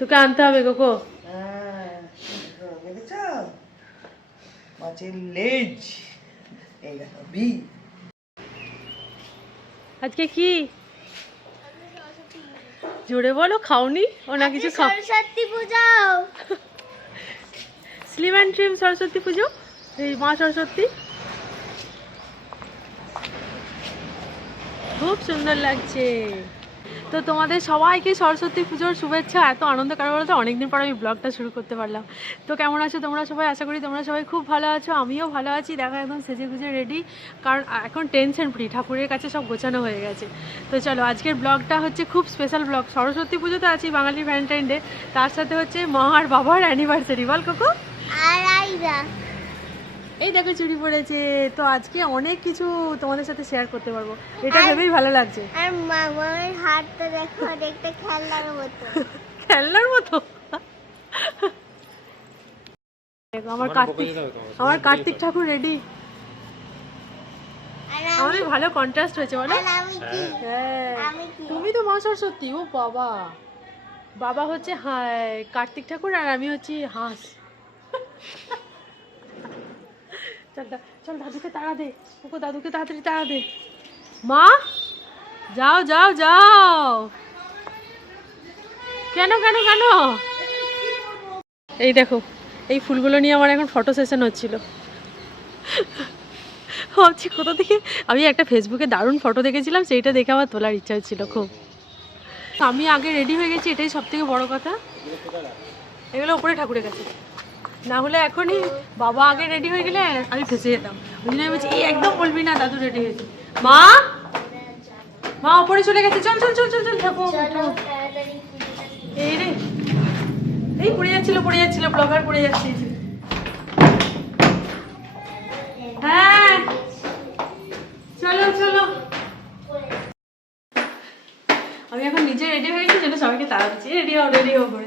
তোকে আনতে হবে কোকো। হ্যাঁ, দেখেছ? মাছের লেজ। এই দেখো ভি। আজকে কি? জোরে বলো খাওনি? ও না কিছু খাও। Saraswati puja. Slim and trim Saraswati pujo? এই মা সরস্বতী। খুব সুন্দর লাগছে। তো তোমাদের সবাইকে সরস্বতী পুজোর শুভেচ্ছা, এত আনন্দ। কারণ বলতে, অনেকদিন পর আমি ব্লগটা শুরু করতে পারলাম। তো কেমন আছো? তোমরা সবাই আশা করি তোমরা সবাই খুব ভালো আছো, আমিও ভালো আছি। দেখো, একদম সেজে গুজে রেডি কারণ এখন টেনশন ফ্রি ঠাকুরের কাছে সব গোছানো হয়ে গেছে। তো চলো, আজকের ব্লগটা হচ্ছে খুব স্পেশাল ব্লগ। সরস্বতী পুজো তো আছেই, বাঙালির ভ্যালেন্টাইন ডে তার সাথে হচ্ছে মা আর বাবার অ্যানিভার্সারি বল, কোকো। আর এই দেখো চুরি পড়েছে। তো আজকে অনেক কিছু তোমাদের সাথে শেয়ার করতে পারব। এটা ভেবেই ভালো লাগছে। আর মামার হাতটা দেখো দেখতে খেলনার মতো। খেলনার মতো? আমার কার্তিক আমার কার্তিক ঠাকুর রেডি আমাদের ভালো কন্ট্রাস্ট হয়েছে বলো। কি? হ্যাঁ। তুমি তো মা সরস্বতী ও বাবা। বাবা হচ্ছে হ্যাঁ কার্তিক ঠাকুর আর আমি হচ্ছি হাঁস। চল চল দাদুকে তাড়া দে। ওকে দাদুকে তাড়াতাড়ি তাড়া দে। মা যাও যাও যাও। কেন কেন কেন? এই দেখো এই ফুলগুলো নিয়ে আমার এখন ফটো সেশন হচ্ছিল। ভাবছি কোথা থেকে? আমি একটা ফেসবুকে দারুণ ফটো দেখেছিলাম সেইটা দেখে আমার তোলার ইচ্ছা হচ্ছিল খুব। আমি আগে রেডি হয়ে গেছি এটাই সব থেকে বড় কথা। এগুলো ওপরে ঠাকুরের কাছে। না হলে এখনই বাবা আগে রেডি হয়ে গেলে আমি ফেসে যেতাম। ওই জন্য আমি বলছি এই একদম বলবি না দাদু রেডি হয়েছে। মা? মা ওপরে চলে গেছে। চল চল চল চল চল পুজোটা এই রে। এই পড়ে যাচ্ছিল পড়ে যাচ্ছিল ব্লগার পড়ে যাচ্ছে। হ্যাঁ। চলো চলো। আমি এখন নিজে রেডি হয়ে গেছি যেটা সবাইকে তাড়া দিচ্ছি রেডি হও রেডি হও করে।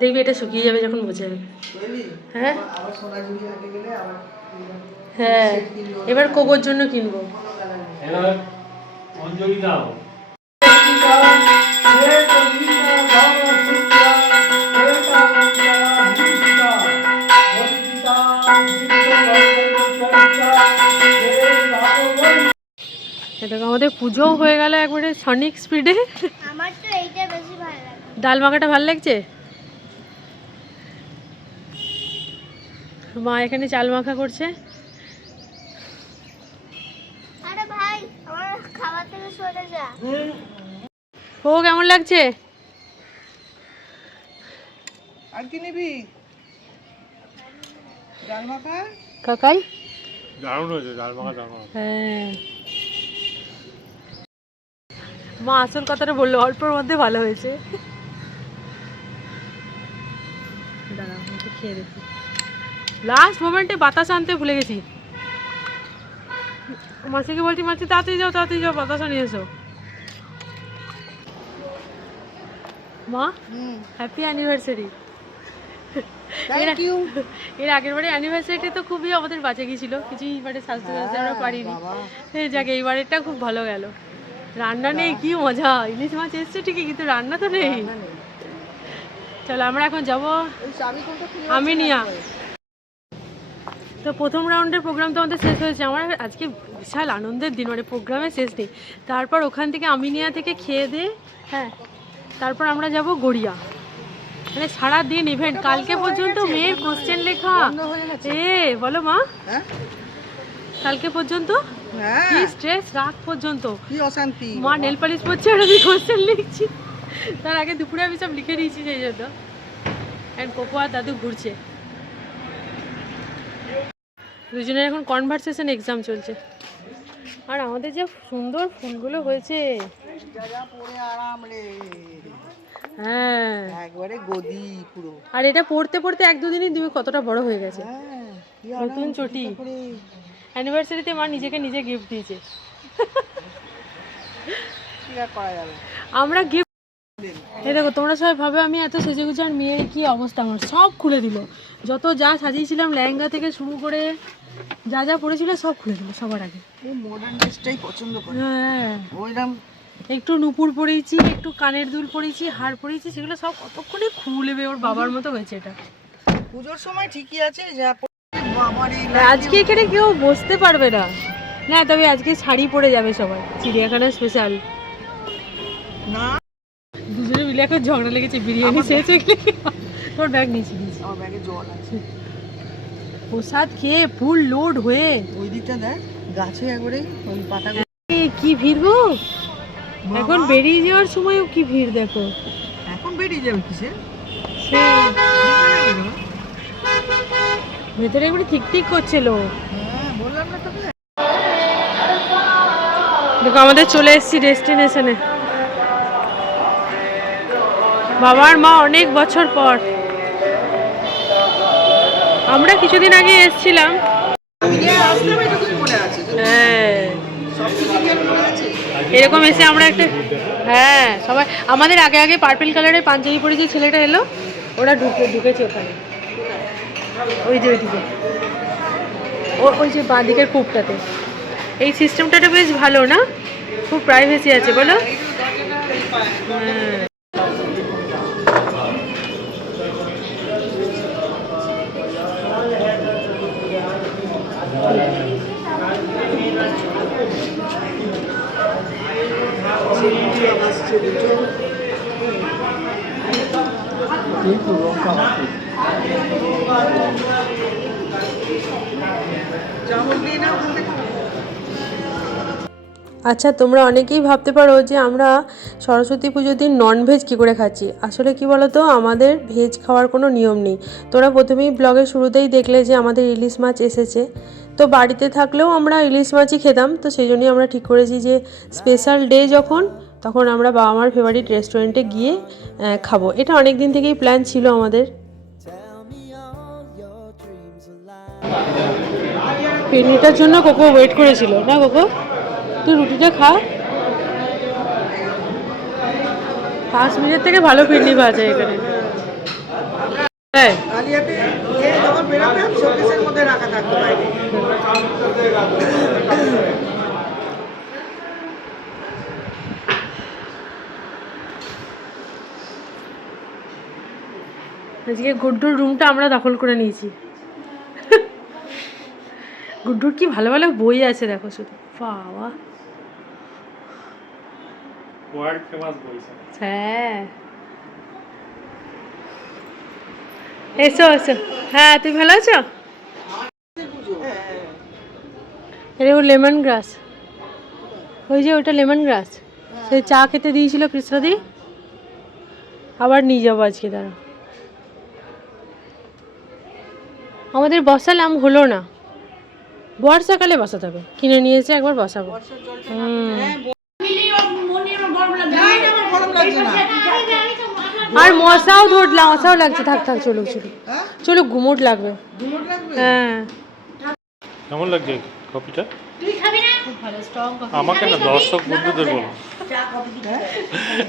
দেখবি এটা শুকিয়ে যাবে যখন বোঝা যাবে। হ্যাঁ? আবার সোনাঝুরি হাটে গেলে আবার হ্যাঁ। এবার কোকোর জন্য কিনবো। অঞ্জলি দাও। দেখো আমাদের পুজোও হয়ে গেল একবারে সনিক স্পিডে আমার তো এইটা বেশি ভালো লাগে। ডাল মাখাটা ভালো লাগছে? মা এখানে চাল মাখা করছে। আরে ভাই আমার খাবার থেকে সরে যা। ও কেমন লাগছে? আর কি নিবি? ডাল মাখা? কাকাই? দারুণ হয়েছে ডাল মাখা দারুণ হ্যাঁ। মা আসল কথাটা বলল অল্পর মধ্যে ভালো হয়েছে। দাঁড়াও একটু খেয়ে দেখি। লাস্ট মোমেন্টে বাতাস আনতে ভুলে গেছি। মাসিকে বলছি মাসি তাড়াতাড়ি যাও তাড়াতাড়ি যাও বাতাস নিয়ে এসো। মা হ্যাপি অ্যানিভার্সারি এর আগের বারে অ্যানিভার্সারিটা তো খুবই আমাদের বাঁচে গিয়েছিল কিছুই মানে সাজতে সাজতে আমরা পারিনি। বাবা। এই যাক এইবারেরটা খুব ভালো গেল। রান্না নেই কি মজা। ইলিশ মাছ এসছে ঠিকই কিন্তু রান্না তো নেই। চলো আমরা এখন যাব খুলে আমিনিয়া তো প্রথম রাউন্ডের প্রোগ্রাম তো আমাদের শেষ হয়েছে। আমার আজকে বিশাল আনন্দের দিন মানে প্রোগ্রামে শেষ নেই তারপর ওখান থেকে আমিনিয়া থেকে খেয়ে দিয়ে হ্যাঁ। তারপর আমরা যাব গড়িয়া। মানে সারাদিন ইভেন্ট কালকে পর্যন্ত মেয়ের কোশ্চেন লেখা। এ বলো মা। হ্যাঁ? কালকে পর্যন্ত? কি হ্যাঁ স্ট্রেস রাত পর্যন্ত? কি অশান্তি। মা নেল পালিশ পরছে আর আমি কোশ্চেন লিখছি। তার আগে দুপুরে আমি সব লিখে দিয়েছি সেই জন্য। অ্যান্ড কোকো আর দাদু ঘুরছে। দুজনের এখন কনভারসেশন এক্সাম চলছে। আর আমাদের যে সুন্দর ফুলগুলো হয়েছে। আরাম রে। হ্যাঁ। একবারে গদি পুরো। আর এটা পড়তে পড়তে এক দুদিনই তুমি কতটা বড় হয়ে গেছে। হ্যাঁ নতুন চটি। অ্যানিভার্সারিতে মা নিজেকে নিজে গিফট দিয়েছে। আমরা গিফট এই দেখো তোমরা সবাই ভাবে আমি এত সেজে গুজে আর মেয়ের কি অবস্থা আমার। সব খুলে দিল। যত যা সাজিয়েছিলাম লেহেঙ্গা থেকে শুরু করে যা যা পড়েছিল সব খুলে দিল সবার আগে। মডার্ন ড্রেসটাই পছন্দ করে। হ্যাঁ। ওইরকম একটু নুপুর পরেছি একটু কানের দুল পরেছি হার পরেছি সেগুলো সব কতক্ষণে খুলবে ওর বাবার মতো হয়েছে এটা। পুজোর সময় ঠিকই আছে যা আজকে এখানে কেউ বসতে পারবে না। না তবে আজকে শাড়ি পরে যাবে সবাই চিড়িয়াখানা স্পেশাল না। দুজনে মিলে এখন ঝগড়া লেগেছে বিরিয়ানি শেষ হয়ে তোর ব্যাগ নিয়েছি আমার ব্যাগে জল আছে। প্রসাদ খেয়ে ফুল লোড হয়ে। ওই দিকটা দেখ গাছে একবারে ওই এ, কি ভিড় গো? এখন বেরিয়ে যাওয়ার সময়ও কি ভিড় দেখো? এখন বেরিয়ে যাবে কিসে? সে ভেতরে একবারে ঠিক ঠিক করছিল বললাম না তোকে। দেখো আমাদের চলে এসেছি ডেস্টিনেশনে। বাবার মা অনেক বছর পর। আমরা কিছুদিন আগে এসেছিলাম। হ্যাঁ। এরকম এসে আমরা একটা হ্যাঁ সবাই, আমাদের আগে আগে পার্পেল কালারের পাঞ্জাবি পরে যে ছেলেটা এলো, ওরা ঢুকে, ঢুকেছে ওখানে। ওই যে ওইদিকে। ওই যে বাঁ দিকের কূপটাতে। এই সিস্টেমটা তো বেশ ভালো না? খুব প্রাইভেসি আছে, বলো? হ্যাঁ আচ্ছা তোমরা অনেকেই ভাবতে পারো যে আমরা সরস্বতী পুজোর দিন ননভেজ কী করে খাচ্ছি। আসলে কি বলো তো আমাদের ভেজ খাওয়ার কোনো নিয়ম নেই। তোমরা প্রথমেই ব্লগের শুরুতেই দেখলে যে আমাদের ইলিশ মাছ এসেছে। তো বাড়িতে থাকলেও আমরা ইলিশ মাছই খেতাম, তো সেই জন্যই আমরা ঠিক করেছি যে স্পেশাল ডে যখন, তখন আমরা বাবা মার ফেভারিট রেস্টুরেন্টে গিয়ে খাব। এটা অনেক দিন থেকেই প্ল্যান ছিল আমাদের। পেনিটার জন্য কোকো ওয়েট করেছিল, না কোকো? তুই রুটিটা খা। মিনিট থেকে ভালো পিন্ডি ভাজা এখানে। হ্যাঁ। যখন বেরোবে শোকেসের মধ্যে রাখা থাকতো বাইরে আজকে গুড্ডুর রুমটা আমরা দখল করে নিয়েছি। গুড্ডুর কি ভালো ভালো বই আছে দেখো শুধু। বাবা। ফেমাস হ্যাঁ। এসো এসো। হ্যাঁ তুমি ভালো আছো? এটা ও লেমন গ্রাস। ওই যে ওটা লেমন গ্রাস। সেই চা খেতে দিয়েছিল কৃষ্ণদি। আবার নিয়ে যাব আজকে দাঁড়া আমাদের বসালাম হলো না। বর্ষাকালে বসাতে হবে। কিনে নিয়েছে একবার বসাবো। হুম। না আর মশাও ধরলাম মশাও লাগছে। থাক থাক চলো চলো। হ্যাঁ? চলো ঘুমোট লাগবে। দুমোট লাগবে? হ্যাঁ। কেমন লাগছে কপিটা খুব ভালো স্ট্রং আমাকে না দর্শক বন্ধুদের বলো।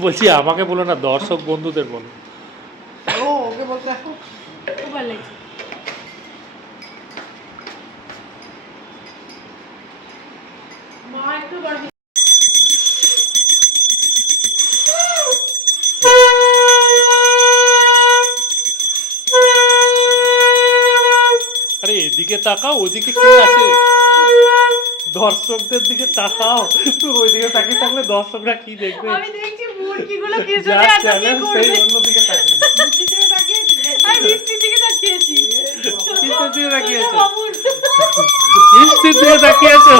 বলছি আমাকে বলো না দর্শক বন্ধুদের বলো। ও ওকে বলতে খুব ভালো লাগছে। মা একটু ওদিকে তাকাও ওদিকে কে আছে? দর্শকদের দিকে তাকাও। তুমি ওইদিকে তাকিয়ে থাকলে দর্শকরা কি দেখবে? আমি দেখছি মুরগিগুলো কি জোরে আটকে করবে সেই অন্য দিকে তাকিয়ে। মুরগিদের দিকে আমি মিষ্টির দিকে তাকিয়েছি। দিকে তাকিয়েছো দিকে তাকিয়েছো